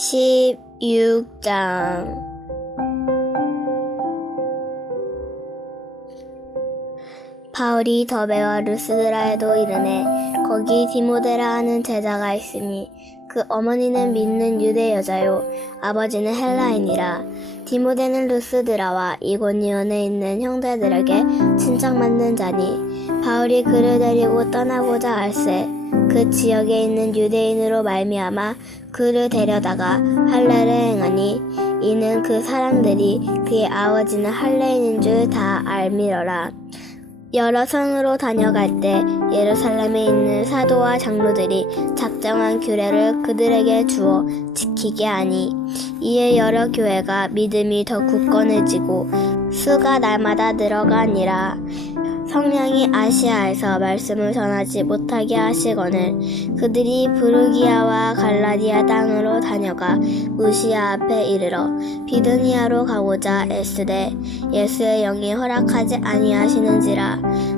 16장 바울이 더베와 루스드라에도 이르매 거기 디모데라 하는 제자가 있으니 그 어머니는 믿는 유대 여자요 아버지는 헬라인이라. 디모데는 루스드라와 이고니온에 있는 형제들에게 친척맞는 자니 바울이 그를 데리고 떠나고자 할세 그 지역에 있는 유대인으로 말미암아 그를 데려다가 할례를 행하니 이는 그 사람들이 그의 아버지는 할례인인 줄 다 알미러라. 여러 성으로 다녀갈 때 예루살렘에 있는 사도와 장로들이 작정한 규례를 그들에게 주어 지키게 하니 이에 여러 교회가 믿음이 더 굳건해지고 수가 날마다 늘어가니라. 성령이 아시아에서 말씀을 전하지 못하게 하시거늘 그들이 부르기아와 갈라디아 땅으로 다녀가 무시아 앞에 이르러 비두니아로 가고자 애쓰되 예수의 영이 허락하지 아니하시는지라.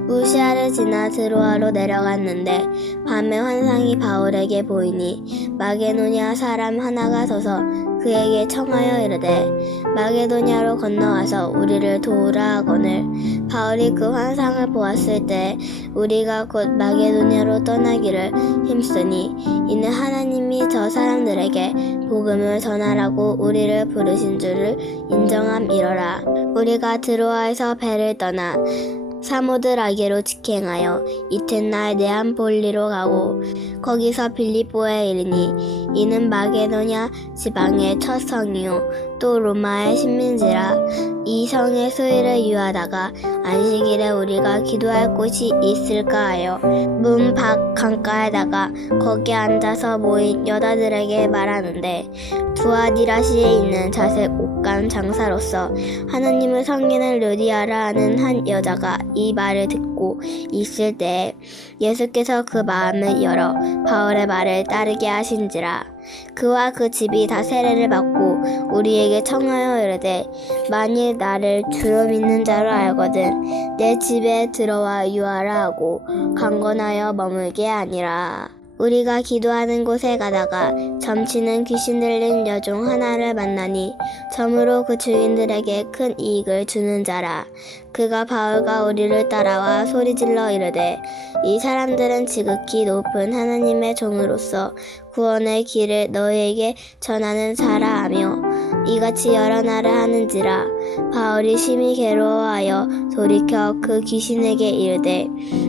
무시아를 지나 드로아로 내려갔는데 밤에 환상이 바울에게 보이니 마게도냐 사람 하나가 서서 그에게 청하여 이르되 마게도냐로 건너와서 우리를 도우라 하거늘 바울이 그 환상을 보았을 때 우리가 곧 마게도냐로 떠나기를 힘쓰니 이는 하나님이 저 사람들에게 복음을 전하라고 우리를 부르신 줄을 인정함이러라. 우리가 드로아에서 배를 떠나 사모드라게로 직행하여 이튿날 네암폴리로 가고 거기서 빌립보에 이르니 이는 마게도냐 지방의 첫 성이요 또 로마의 식민지라. 이 성의 수일을 유하다가 안식일에 우리가 기도할 곳이 있을까 하여 문 밖 강가에다가 거기 앉아서 모인 여자들에게 말하는데 두아디라시에 있는 자색 옷감 장사로서 하나님을 섬기는 르디아라 하는 한 여자가 이 말을 듣고 있을 때에 예수께서 그 마음을 열어 바울의 말을 따르게 하신지라. 그와 그 집이 다 세례를 받고 우리에게 청하여 이르되 만일 나를 주로 믿는 자로 알거든 내 집에 들어와 유하라 하고 강권하여 머물게 하니라. 우리가 기도하는 곳에 가다가 점치는 귀신 들린 여종 하나를 만나니 점으로 그 주인들에게 큰 이익을 주는 자라. 그가 바울과 우리를 따라와 소리질러 이르되 이 사람들은 지극히 높은 하나님의 종으로서 구원의 길을 너희에게 전하는 자라 하며 이같이 여러 날을 하는지라. 바울이 심히 괴로워하여 돌이켜 그 귀신에게 이르되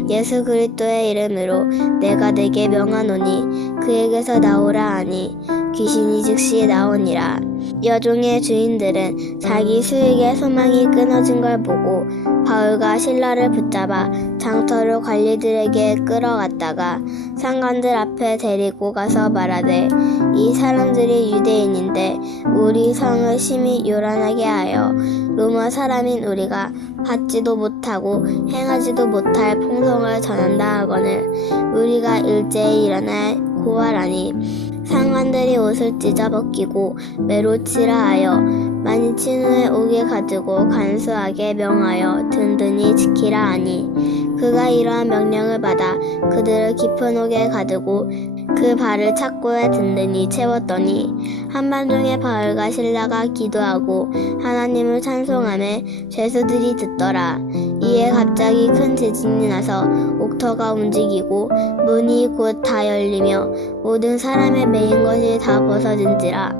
예수 그리스도의 이름으로 내가 내게 명하노니 그에게서 나오라 하니 귀신이 즉시 나오니라. 여종의 주인들은 자기 수익의 소망이 끊어진 걸 보고 바울과 실라를 붙잡아 장터로 관리들에게 끌어갔다가 상관들 앞에 데리고 가서 말하되 이 사람들이 유대인인데 우리 성을 심히 요란하게 하여 로마 사람인 우리가 받지도 못하고 행하지도 못할 풍성을 전한다 하거늘 우리가 일제히 일어나 고하라니 상관들이 옷을 찢어 벗기고 매로치라 하여 많이 친 후에 옥에 가두고 간수하게 명하여 든든히 지키라 하니 그가 이러한 명령을 받아 그들을 깊은 옥에 가두고 그 발을 착고에 든든히 채웠더니 한밤중에 바울과 실라가 기도하고 하나님을 찬송하며 죄수들이 듣더라. 이에 갑자기 큰 지진이 나서 옥터가 움직이고 문이 곧 다 열리며 모든 사람의 매인 것이 다 벗어진지라.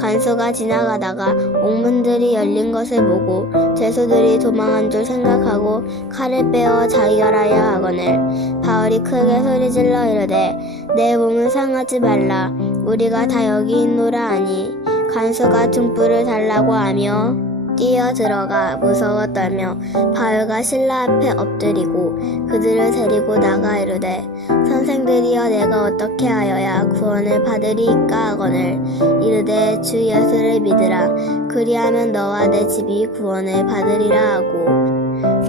간수가 지나가다가 옥문들이 열린 것을 보고 죄수들이 도망한 줄 생각하고 칼을 빼어 자결하여 하거늘 바울이 크게 소리질러 이르되 내 몸을 상하지 말라 우리가 다 여기 있노라 하니 간수가 등불을 달라고 하며 뛰어 들어가 무서워 떨며 바울과 실라 앞에 엎드리고 그들을 데리고 나가 이르되 선생들이여 내가 어떻게 하여야 구원을 받으리이까 하거늘 이르되 주 예수를 믿으라 그리하면 너와 내 집이 구원을 받으리라 하고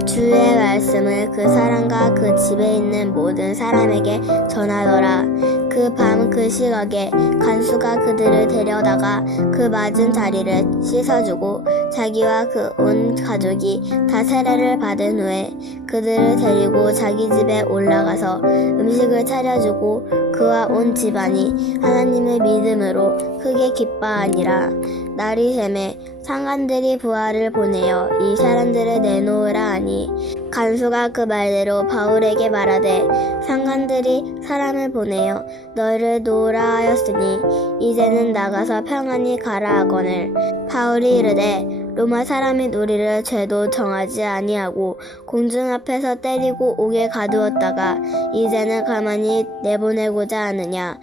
주의 말씀을 그 사람과 그 집에 있는 모든 사람에게 전하더라. 그 밤 그 시각에 간수가 그들을 데려다가 그 맞은 자리를 씻어주고 자기와 그 온 가족이 다 세례를 받은 후에 그들을 데리고 자기 집에 올라가서 음식을 차려주고 그와 온 집안이 하나님의 믿음으로 크게 기뻐하니라. 날이 새매 상관들이 부하를 보내어 이 사람들을 내놓으라 하니 간수가 그 말대로 바울에게 말하되 상관들이 사람을 보내어 너희를 놓으라 하였으니 이제는 나가서 평안히 가라 하거늘. 바울이 이르되 로마 사람인 우리를 죄도 정하지 아니하고 공중 앞에서 때리고 옥에 가두었다가 이제는 가만히 내보내고자 하느냐.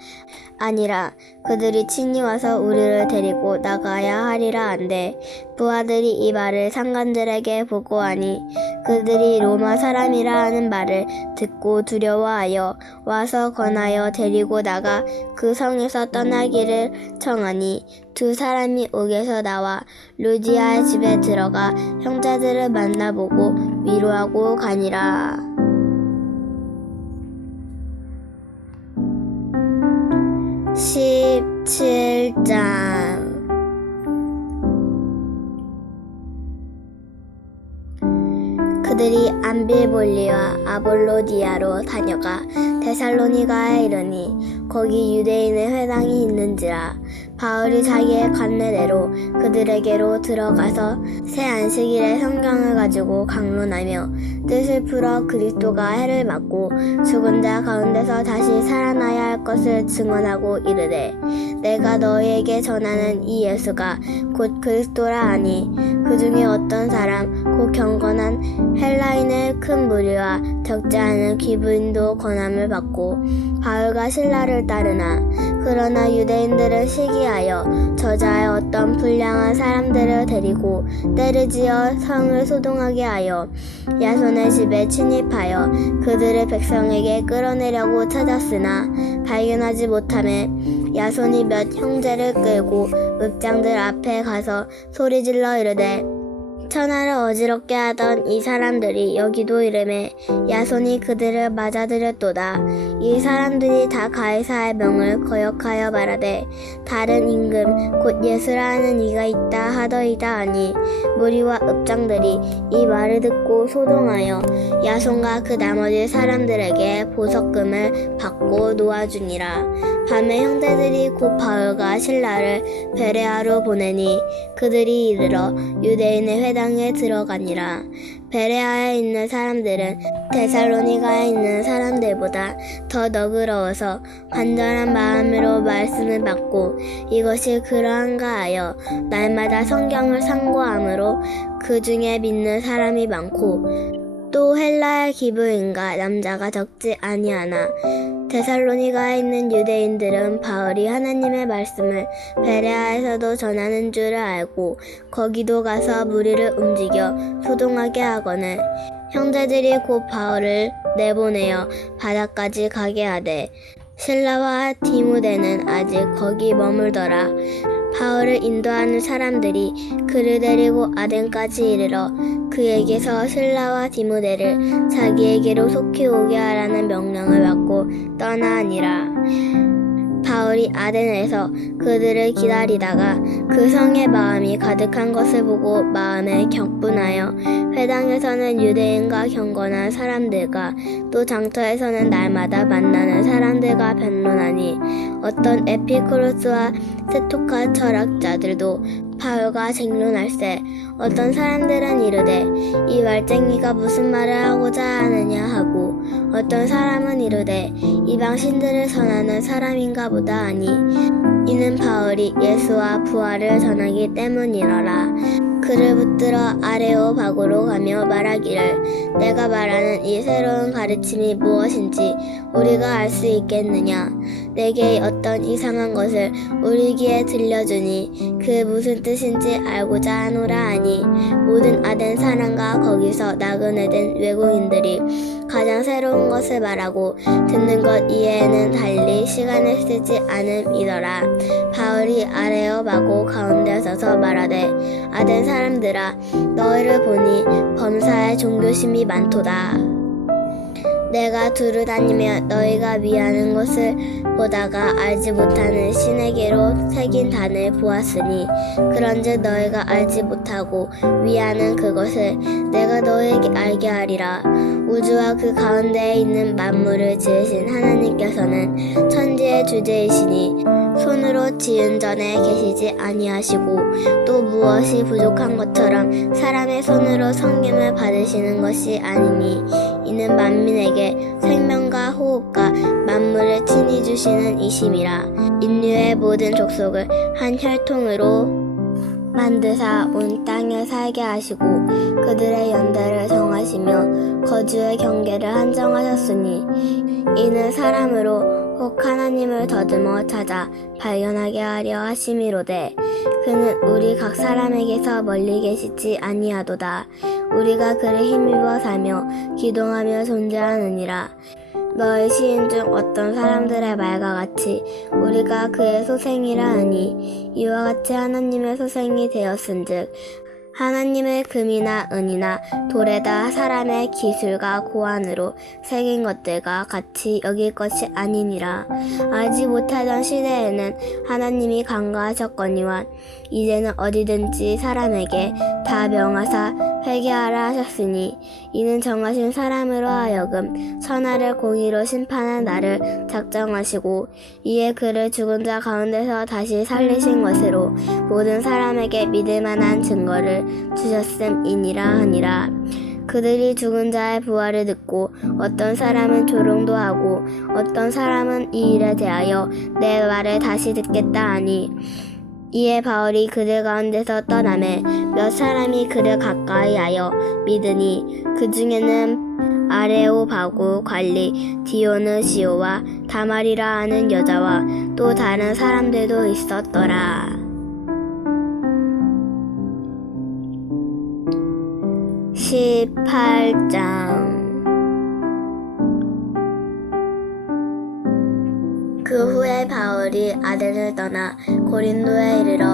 아니라 그들이 친히 와서 우리를 데리고 나가야 하리라 한데 부하들이 이 말을 상관들에게 보고하니 그들이 로마 사람이라 하는 말을 듣고 두려워하여 와서 권하여 데리고 나가 그 성에서 떠나기를 청하니 두 사람이 옥에서 나와 루디아의 집에 들어가 형제들을 만나보고 위로하고 가니라. 17장. 그들이 암빌볼리와 아볼로디아로 다녀가 데살로니가에 이르니 거기 유대인의 회당이 있는지라. 바울이 자기의 관례대로 그들에게로 들어가서 새 안식일에 성경을 가지고 강론하며 뜻을 풀어 그리스도가 해를 맞고 죽은 자 가운데서 다시 살아나야 할 것을 증언하고 이르되 내가 너희에게 전하는 이 예수가 곧 그리스도라 하니 그 중에 어떤 사람 곧 경건한 헬라인의 큰 무리와 적지 않은 귀부인도 권함을 받고 바울과 실라를 따르나 그러나 유대인들은 시기하여 저자의 어떤 불량한 사람들을 데리고 때를 지어 성을 소동하게 하여 야손의 집에 침입하여 그들을 백성에게 끌어내려고 찾았으나 발견하지 못하매 야손이 몇 형제를 끌고 읍장들 앞에 가서 소리질러 이르되 천하를 어지럽게 하던 이 사람들이 여기도 이르매 야손이 그들을 맞아들였도다. 이 사람들이 다 가이사의 명을 거역하여 말하되 다른 임금 곧 예수라 하는 이가 있다 하더이다 하니 무리와 읍장들이 이 말을 듣고 소동하여 야손과 그 나머지 사람들에게 보석금을 받고 놓아주니라. 밤에 형제들이 곧 바울과 실라를 베레아로 보내니 그들이 이르러 유대인의 회당에 들어가니라. 베레아에 있는 사람들은 데살로니가에 있는 사람들보다 더 너그러워서 간절한 마음으로 말씀을 받고 이것이 그러한가 하여 날마다 성경을 상고함으로 그 중에 믿는 사람이 많고 또 헬라의 기부인과 남자가 적지 아니하나 데살로니가에 있는 유대인들은 바울이 하나님의 말씀을 베레아에서도 전하는 줄을 알고 거기도 가서 무리를 움직여 소동하게 하거늘 형제들이 곧 바울을 내보내어 바다까지 가게 하되 실라와 디모데는 아직 거기 머물더라. 바울을 인도하는 사람들이 그를 데리고 아덴까지 이르러 그에게서 실라와 디모데를 자기에게로 속히 오게 하라는 명령을 받고 떠나니라. 바울이 아덴에서 그들을 기다리다가 그 성에 마음이 가득한 것을 보고 마음에 격분하여 회당에서는 유대인과 경건한 사람들과 또 장터에서는 날마다 만나는 사람들과 변론하니 어떤 에피쿠로스와 스토카 철학자들도 바울과 쟁론할세 어떤 사람들은 이르되 이 말쟁이가 무슨 말을 하고자 하느냐 하고 어떤 사람은 이르되 이방 신들을 전하는 사람인가 보다 하니 이는 바울이 예수와 부활을 전하기 때문이러라. 그를 붙들어 아레오바고로 가며 말하기를 내가 말하는 이 새로운 가르침이 무엇인지 우리가 알 수 있겠느냐. 내게 어떤 이상한 것을 우리 귀에 들려주니 그 무슨 뜻인지 알고자 하노라 하니 모든 아덴 사람과 거기서 나그네 된 외국인들이 가장 새로운 것을 말하고 듣는 것 이외에는 달리 시간을 쓰지 않음이더라. 바울이 아레오바고 가운데 서서 말하되 아덴 사람들아 너희를 보니 범사에 종교심이 많도다. 내가 두루 다니며 너희가 위하는 것을 보다가 알지 못하는 신에게로 새긴 단을 보았으니 그런즉 너희가 알지 못하고 위하는 그것을 내가 너희에게 알게 하리라. 우주와 그 가운데에 있는 만물을 지으신 하나님께서는 천지의 주제이시니 손으로 지은 전에 계시지 아니하시고 또 무엇이 부족한 것처럼 사람의 손으로 섬김을 받으시는 것이 아니니 이는 만민에게 생명과 호흡과 만물을 친히 주시는 이심이라. 인류의 모든 족속을 한 혈통으로 만드사 온 땅에 살게 하시고 그들의 연대를 정하시며 거주의 경계를 한정하셨으니 이는 사람으로 혹 하나님을 더듬어 찾아 발견하게 하려 하심이로되 그는 우리 각 사람에게서 멀리 계시지 아니하도다. 우리가 그를 힘입어 살며 기동하며 존재하느니라. 너희 시인 중 어떤 사람들의 말과 같이 우리가 그의 소생이라 하니 이와 같이 하나님의 소생이 되었은즉 하나님의 금이나 은이나 돌에다 사람의 기술과 고안으로 새긴 것들과 같이 여길 것이 아니니라. 알지 못하던 시대에는 하나님이 간과하셨거니와 이제는 어디든지 사람에게 다 명하사 회개하라 하셨으니 이는 정하신 사람으로 하여금 천하를 공의로 심판한 날을 작정하시고 이에 그를 죽은 자 가운데서 다시 살리신 것으로 모든 사람에게 믿을 만한 증거를 주셨음이니라 하니라. 그들이 죽은 자의 부활을 듣고 어떤 사람은 조롱도 하고 어떤 사람은 이 일에 대하여 내 말을 다시 듣겠다 하니 이에 바울이 그들 가운데서 떠나매 몇 사람이 그를 가까이하여 믿으니 그 중에는 아레오바고 관리 디오느시오와 다말이라 하는 여자와 또 다른 사람들도 있었더라. 18장. 그 후에 바울이 아덴을 떠나 고린도에 이르러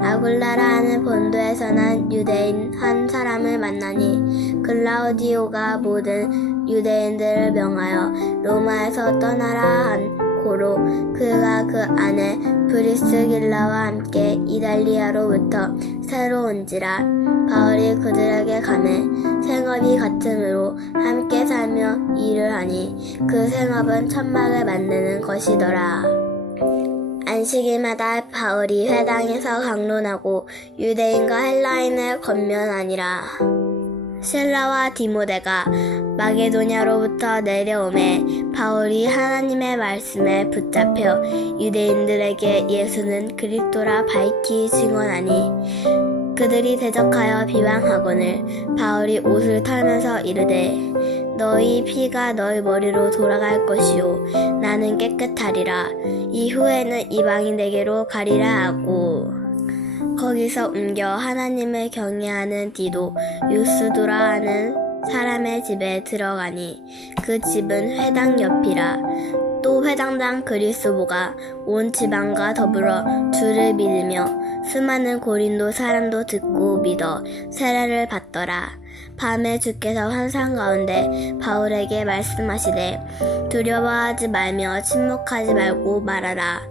아굴라라 하는 본도에서 난 유대인 한 사람을 만나니 글라우디오가 모든 유대인들을 명하여 로마에서 떠나라 한 고로 그가 그 안에 브리스길라와 함께 이달리아로부터 새로 온지라. 바울이 그들에게 가매 생업이 같으므로 함께 살며 일을 하니 그 생업은 천막을 만드는 것이더라. 안식일마다 바울이 회당에서 강론하고 유대인과 헬라인을 권면하니라. 실라와 디모데가 마게도냐로부터 내려오매 바울이 하나님의 말씀에 붙잡혀 유대인들에게 예수는 그리스도라 밝히 증언하니 그들이 대적하여 비방하거늘 바울이 옷을 털면서 이르되 너희 피가 너희 머리로 돌아갈 것이요 나는 깨끗하리라. 이후에는 이방인에게로 가리라 하고 거기서 옮겨 하나님을 경외하는 디도 유스도라 하는 사람의 집에 들어가니 그 집은 회당 옆이라. 또 회당장 그리스도가 온 지방과 더불어 주를 믿으며 수많은 고린도 사람도 듣고 믿어 세례를 받더라. 밤에 주께서 환상 가운데 바울에게 말씀하시되 두려워하지 말며 침묵하지 말고 말하라.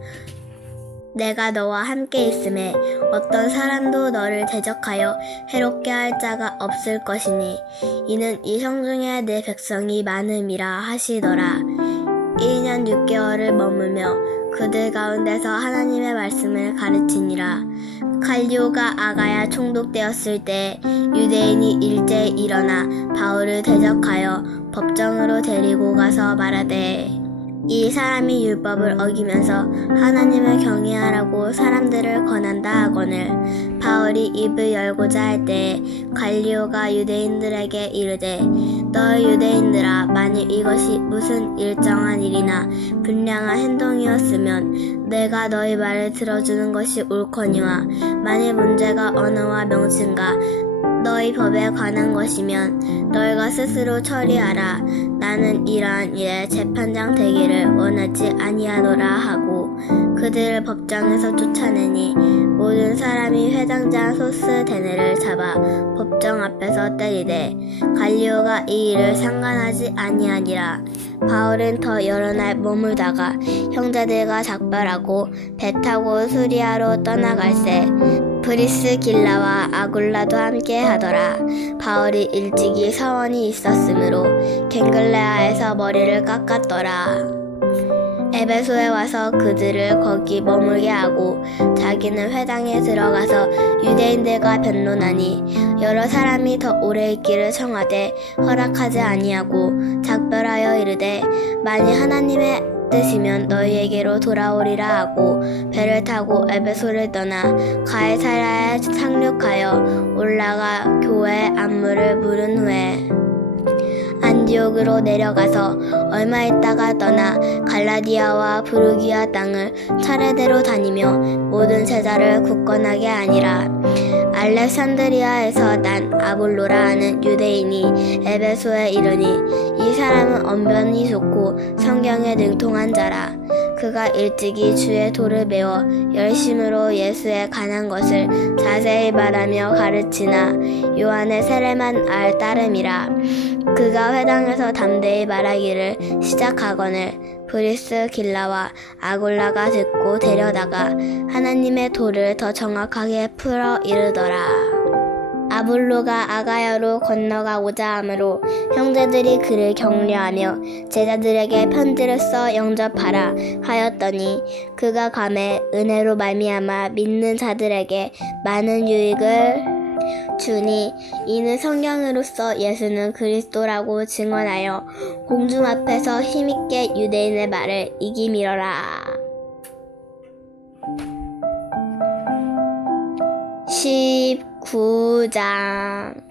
내가 너와 함께 있음에 어떤 사람도 너를 대적하여 해롭게 할 자가 없을 것이니 이는 이 성중에 내 백성이 많음이라 하시더라. 1년 6개월을 머물며 그들 가운데서 하나님의 말씀을 가르치니라. 갈리오가 아가야 총독되었을 때 유대인이 일제히 일어나 바울을 대적하여 법정으로 데리고 가서 말하되 이 사람이 율법을 어기면서 하나님을 경외하라고 사람들을 권한다 하거늘 바울이 입을 열고자 할 때에 갈리오가 유대인들에게 이르되 너희 유대인들아 만일 이것이 무슨 일정한 일이나 분량한 행동이었으면 내가 너희 말을 들어주는 것이 옳거니와 만일 문제가 언어와 명칭과 너희 법에 관한 것이면 너희가 스스로 처리하라. 나는 이러한 일에 재판장 되기를 원하지 아니하노라 하고 그들을 법정에서 쫓아내니 모든 사람이 회당장 소스데네를 잡아 법정 앞에서 때리되 갈리오가 이 일을 상관하지 아니하니라. 바울은 더 여러 날 머물다가 형제들과 작별하고 배 타고 수리아로 떠나갈새 브리스길라와 아굴라도 함께 하더라. 바울이 일찍이 서원이 있었으므로 갱글레아에서 머리를 깎았더라. 에베소에 와서 그들을 거기 머물게 하고 자기는 회당에 들어가서 유대인들과 변론하니 여러 사람이 더 오래 있기를 청하되 허락하지 아니하고 작별하여 이르되 만일 하나님의 뜻이면 너희에게로 돌아오리라 하고 배를 타고 에베소를 떠나 가이사랴에 상륙하여 올라가 교회의 안무를 물은 후에 안디옥으로 내려가서 얼마 있다가 떠나 갈라디아와 부르기아 땅을 차례대로 다니며 모든 제자를 굳건하게 하니라. 알렉산드리아에서 난 아볼로라 하는 유대인이 에베소에 이르니 이 사람은 언변이 좋고 성경에 능통한 자라. 그가 일찍이 주의 도를 배워 열심으로 예수에 관한 것을 자세히 말하며 가르치나 요한의 세례만 알 따름이라. 그가 회당에서 담대히 말하기를 시작하거늘 브리스길라와 아굴라가 듣고 데려다가 하나님의 도를 더 정확하게 풀어 이르더라. 아볼로가 아가야로 건너가고자 하므로 형제들이 그를 격려하며 제자들에게 편지를 써 영접하라 하였더니 그가 감에 은혜로 말미암아 믿는 자들에게 많은 유익을 주니 이는 성경으로서 예수는 그리스도라고 증언하여 공중 앞에서 힘있게 유대인의 말을 이기미러라. 19장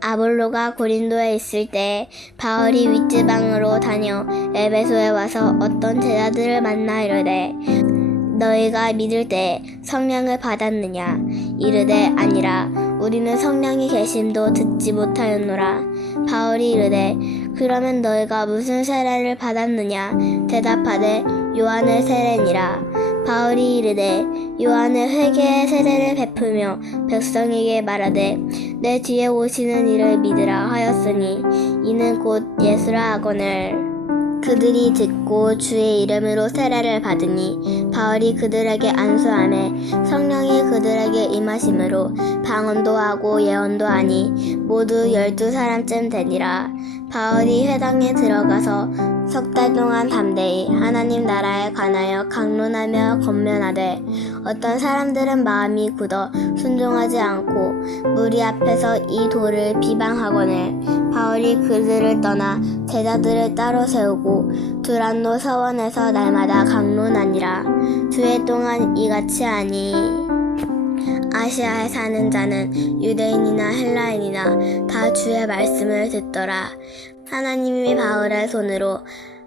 아볼로가 고린도에 있을 때 바울이 윗지방으로 다녀 에베소에 와서 어떤 제자들을 만나 이르되 너희가 믿을 때 성령을 받았느냐? 이르되 아니라 우리는 성령이 계심도 듣지 못하였노라. 바울이 이르되 그러면 너희가 무슨 세례를 받았느냐? 대답하되 요한의 세례니라. 바울이 이르되 요한의 회개의 세례를 베풀며 백성에게 말하되 내 뒤에 오시는 이를 믿으라 하였으니 이는 곧 예수라 하거늘. 그들이 듣고 주의 이름으로 세례를 받으니 바울이 그들에게 안수하매 성령이 그들에게 임하심으로 방언도 하고 예언도 하니 모두 12사람쯤 되니라. 바울이 회당에 들어가서 석 달 동안 담대히 하나님 나라에 관하여 강론하며 권면하되 어떤 사람들은 마음이 굳어 순종하지 않고 무리 앞에서 이 도를 비방하거늘 바울이 그들을 떠나 제자들을 따로 세우고 두란노 서원에서 날마다 강론하니라. 주의 동안 이같이 하니 아시아에 사는 자는 유대인이나 헬라인이나 다 주의 말씀을 듣더라. 하나님이 바울의 손으로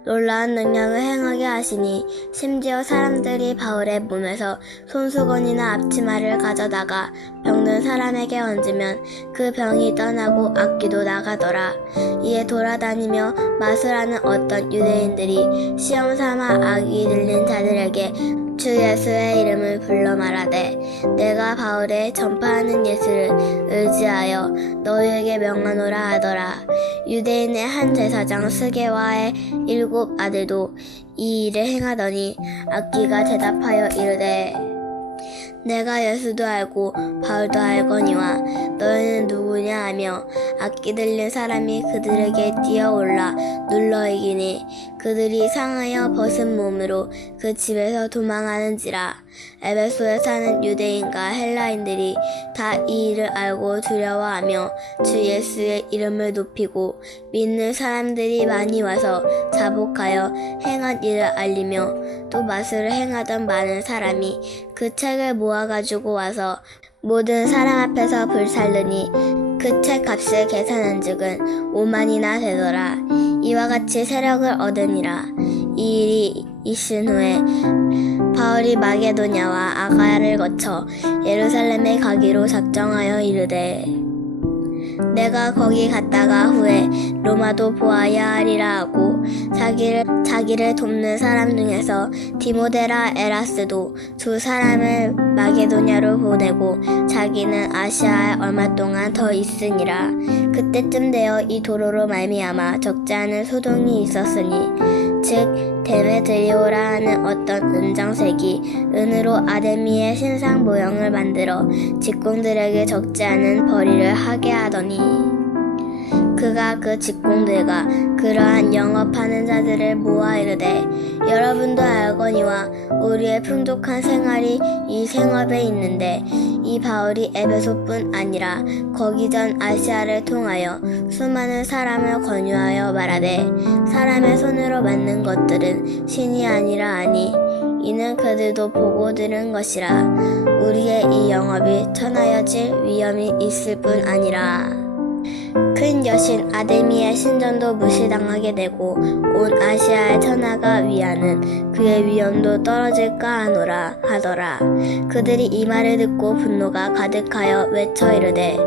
놀라운 능력을 행하게 하시니 심지어 사람들이 바울의 몸에서 손수건이나 앞치마를 가져다가 병든 사람에게 얹으면 그 병이 떠나고 악귀도 나가더라. 이에 돌아다니며 마술하는 어떤 유대인들이 시험 삼아 악이 들린 자들에게 주 예수의 이름을 불러 말하되 내가 바울의 전파하는 예수를 의지하여 너희에게 명하노라 하더라. 유대인의 한 제사장 스게와의 7 아들도 이 일을 행하더니 악귀가 대답하여 이르되 내가 예수도 알고 바울도 알거니와 너희는 누구냐 하며 악기 들린 사람이 그들에게 뛰어올라 눌러 이기니 그들이 상하여 벗은 몸으로 그 집에서 도망하는지라. 에베소에 사는 유대인과 헬라인들이 다 이 일을 알고 두려워하며 주 예수의 이름을 높이고 믿는 사람들이 많이 와서 자복하여 행한 일을 알리며 또 마술을 행하던 많은 사람이 그 책을 모아가지고 와서 모든 사람 앞에서 불살르니 그 책 값을 계산한 적은 5만이나 되더라. 이와 같이 세력을 얻으니라. 이 일이 있은 후에 바울이 마게도냐와 아가야를 거쳐 예루살렘에 가기로 작정하여 이르되 내가 거기 갔다가 후에 로마도 보아야 하리라 하고 자기를 돕는 사람 중에서 디모데라 에라스도 두 사람을 마게도냐로 보내고 자기는 아시아에 얼마 동안 더 있으니라. 그때쯤 되어 이 도로로 말미암아 적지 않은 소동이 있었으니 즉 데메드리오라 하는 어떤 은장색이 은으로 아데미의 신상 모형을 만들어 직공들에게 적지 않은 벌이를 하게 하더니 그가 그 직공들과 그러한 영업하는 자들을 모아 이르되 여러분도 알거니와 우리의 풍족한 생활이 이 생업에 있는데 이 바울이 에베소뿐 아니라 거기 전 아시아를 통하여 수많은 사람을 권유하여 말하되 사람의 손으로 만든 것들은 신이 아니라 하니 이는 그들도 보고 들은 것이라. 우리의 이 영업이 천하여질 위험이 있을 뿐 아니라 큰 여신 아데미의 신전도 무시당하게 되고 온 아시아의 천하가 위하는 그의 위엄도 떨어질까 하노라 하더라. 그들이 이 말을 듣고 분노가 가득하여 외쳐 이르되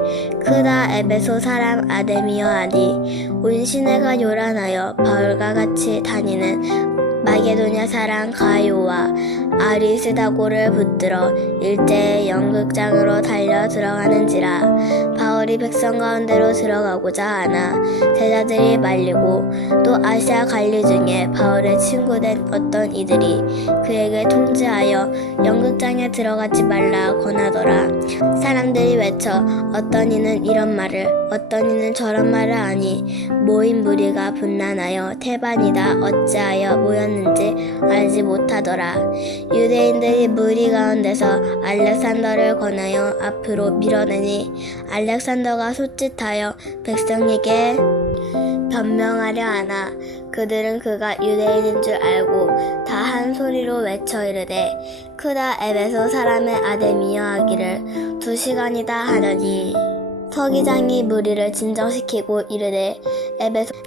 크다 에베소 사람 아데미여 하니 온 시내가 요란하여 바울과 같이 다니는 마게도냐 사람 가이오와 아리스다고를 붙들어 일제의 연극장으로 달려 들어가는지라. 바울이 백성 가운데로 들어가고자 하나 제자들이 말리고 또 아시아 관리 중에 바울의 친구된 어떤 이들이 그에게 통지하여 연극장에 들어가지 말라 권하더라. 사람들이 외쳐 어떤 이는 이런 말을 어떤 이는 저런 말을 하니 모인 무리가 분란하여 태반이다 어찌하여 모였는지 알지 못하더라. 유대인들이 무리 가운데서 알렉산더를 권하여 앞으로 밀어내니 알렉산더가 소짓하여 백성에게 변명하려 하나 그들은 그가 유대인인 줄 알고 다 한 소리로 외쳐 이르되 크다 에베소 사람의 아데미여 하기를 2시간이다 하더니 서기장이 무리를 진정시키고 이르되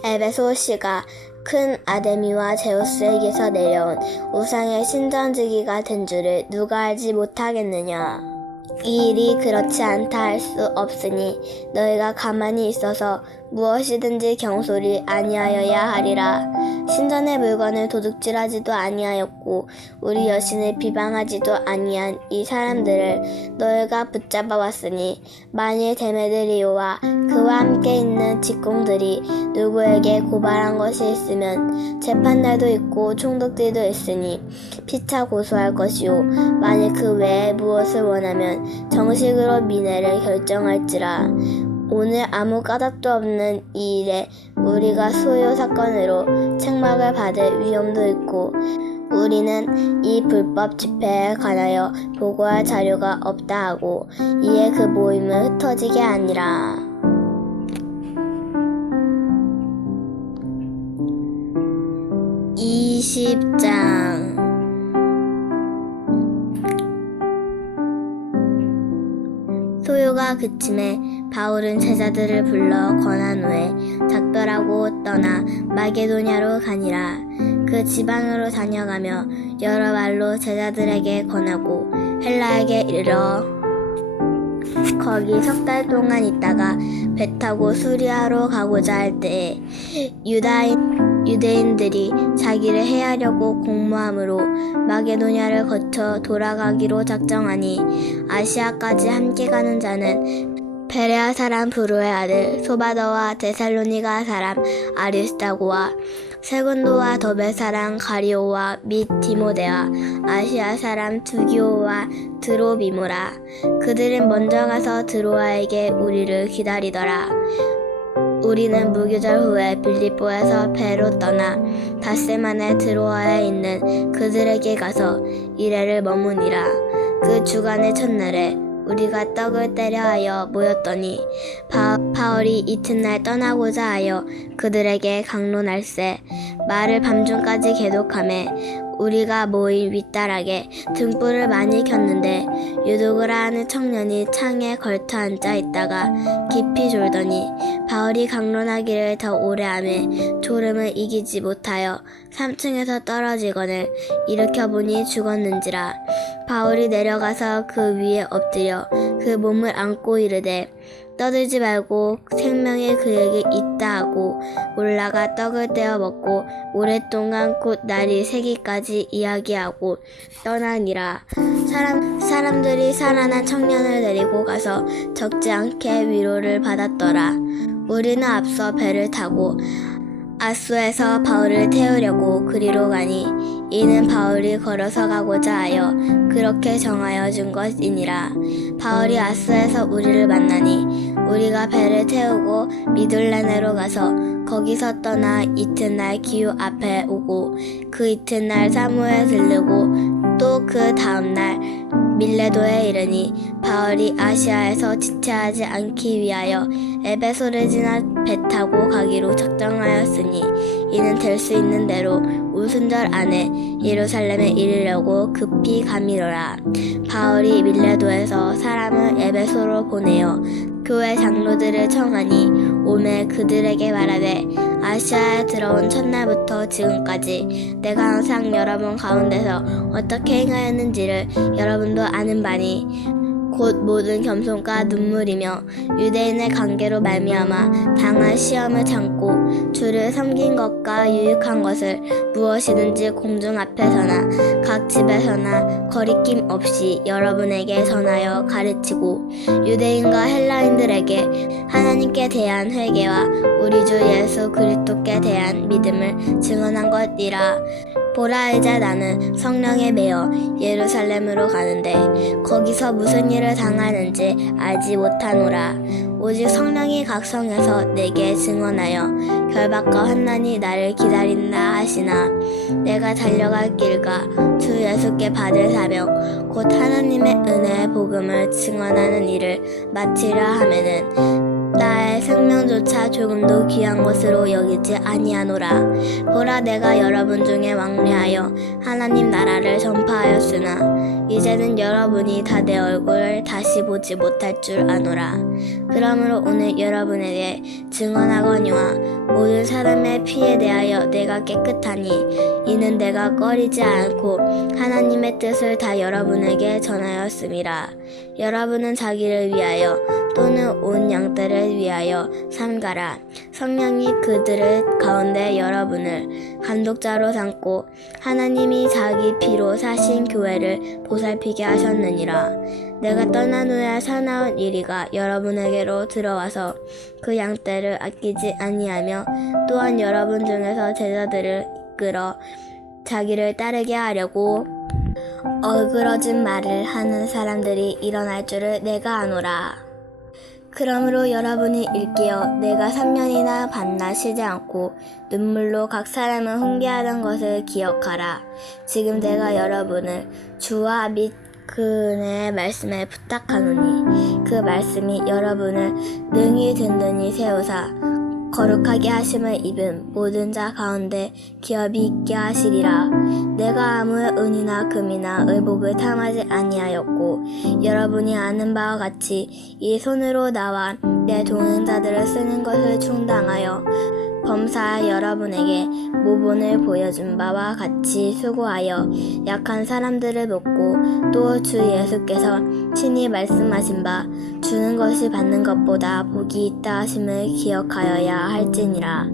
에베소 씨가 큰 아데미와 제우스에게서 내려온 우상의 신전지기가 된 줄을 누가 알지 못하겠느냐. 이 일이 그렇지 않다 할 수 없으니 너희가 가만히 있어서 무엇이든지 경솔이 아니하여야 하리라. 신전의 물건을 도둑질하지도 아니하였고 우리 여신을 비방하지도 아니한 이 사람들을 너희가 붙잡아 왔으니 만일 데메드리오와 그와 함께 있는 직공들이 누구에게 고발한 것이 있으면 재판날도 있고 총독들도 있으니 피차 고소할 것이요 만일 그 외에 무엇을 원하면 정식으로 민회를 결정할지라. 오늘 아무 까닭도 없는 이 일에 우리가 소요 사건으로 책망을 받을 위험도 있고 우리는 이 불법 집회에 관하여 보고할 자료가 없다 하고 이에 그 모임을 흩어지게 하니라. (20장) 소요가 그침에 바울은 제자들을 불러 권한 후에 작별하고 떠나 마게도냐로 가니라. 그 지방으로 다녀가며 여러 말로 제자들에게 권하고 헬라에게 이르러 거기 3달 동안 있다가 배 타고 수리아로 가고자 할 때에 유대인들이 자기를 해하려고 공모함으로 마게도냐를 거쳐 돌아가기로 작정하니 아시아까지 함께 가는 자는 베레아 사람 브로의 아들 소바더와 데살로니가 사람 아리스다고와 세군도와 더베 사람 가리오와 및 디모데와 아시아 사람 두기오와 드로비모라. 그들은 먼저 가서 드로아에게 우리를 기다리더라. 우리는 무교절 후에 빌립보에서 배로 떠나 닷새 만에 드로아에 있는 그들에게 가서 이래를 머무니라. 그 주간의 첫날에 우리가 떡을 때려 하여 모였더니 바울이 이튿날 떠나고자 하여 그들에게 강론할세 말을 밤중까지 계독하매 우리가 모인 윗다락에 등불을 많이 켰는데 유도그라 하는 청년이 창에 걸터 앉아 있다가 깊이 졸더니 바울이 강론하기를 더 오래 하매 졸음을 이기지 못하여 3층에서 떨어지거늘 일으켜보니 죽었는지라. 바울이 내려가서 그 위에 엎드려 그 몸을 안고 이르되 떠들지 말고 생명이 그에게 있다 하고 올라가 떡을 떼어 먹고 오랫동안 곧 날이 새기까지 이야기하고 떠나니라. 사람들이 살아난 청년을 데리고 가서 적지 않게 위로를 받았더라. 우리는 앞서 배를 타고 아소에서 바울을 태우려고 그리로 가니 이는 바울이 걸어서 가고자 하여 그렇게 정하여 준 것이니라. 바울이 아소에서 우리를 만나니 우리가 배를 태우고 미둘레네로 가서 거기서 떠나 이튿날 기후 앞에 오고 그 이튿날 사모에 들르고 또 그 다음날 밀레도에 이르니 바울이 아시아에서 지체하지 않기 위하여 에베소를 지나 배 타고 가기로 작정하였으니 이는 될 수 있는 대로 오순절 안에 예루살렘에 이르려고 급히 가미로라. 바울이 밀레도에서 사람을 에베소로 보내어 교회 장로들을 청하니 오매 그들에게 말하되 아시아에 들어온 첫날부터 지금까지 내가 항상 여러분 가운데서 어떻게 행하였는지를 여러분도 아는 바니 곧 모든 겸손과 눈물이며 유대인의 관계로 말미암아 당한 시험을 참고 주를 섬긴 것과 유익한 것을 무엇이든지 공중 앞에서나 각 집에서나 거리낌 없이 여러분에게 전하여 가르치고 유대인과 헬라인들에게 하나님께 대한 회개와 우리 주 예수 그리스도께 대한 믿음을 증언한 것이라. 보라 이제 나는 성령에 매여 예루살렘으로 가는데 거기서 무슨 일을 당하는지 알지 못하노라. 오직 성령이 각 성에서 내게 증언하여 결박과 환난이 나를 기다린다 하시나 내가 달려갈 길과 주 예수께 받을 사명 곧 하나님의 은혜의 복음을 증언하는 일을 마치려 하면은 나의 생명조차 조금도 귀한 것으로 여기지 아니하노라. 보라 내가 여러분 중에 왕래하여 하나님 나라를 전파하였으나 이제는 여러분이 다 내 얼굴을 다시 보지 못할 줄 아노라. 그러므로 오늘 여러분에게 증언하거니와 모든 사람의 피에 대하여 내가 깨끗하니 이는 내가 꺼리지 않고 하나님의 뜻을 다 여러분에게 전하였음이라. 여러분은 자기를 위하여 또는 온 양떼를 위하여 삼가라. 성령이 그들을 가운데 여러분을 감독자로 삼고 하나님이 자기 피로 사신 교회를 보살피게 하셨느니라. 내가 떠난 후에 사나운 이리가 여러분에게로 들어와서 그 양떼를 아끼지 아니하며 또한 여러분 중에서 제자들을 이끌어 자기를 따르게 하려고 어그러진 말을 하는 사람들이 일어날 줄을 내가 아노라. 그러므로 여러분이 일깨어 내가 3년이나 반나 쉬지 않고 눈물로 각 사람을 훈계하던 것을 기억하라. 지금 내가 여러분을 주와 및 그 은혜의 말씀에 부탁하노니 그 말씀이 여러분을 능히 든든히 세우사 거룩하게 하심을 입은 모든 자 가운데 기업이 있게 하시리라. 내가 아무의 은이나 금이나 의복을 탐하지 아니하였고 여러분이 아는 바와 같이 이 손으로 나와 내 동행자들을 쓰는 것을 충당하여 범사에 여러분에게 모본을 보여준 바와 같이 수고하여 약한 사람들을 돕고 또 주 예수께서 친히 말씀하신 바 주는 것이 받는 것보다 복이 있다 하심을 기억하여야 할지니라.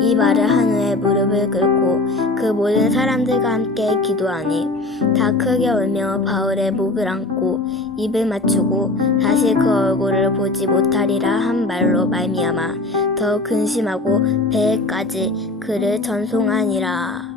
이 말을 한 후에 무릎을 꿇고 그 모든 사람들과 함께 기도하니 다 크게 울며 바울의 목을 안고 입을 맞추고 다시 그 얼굴을 보지 못하리라 한 말로 말미암아 더 근심하고 배에까지 그를 전송하니라.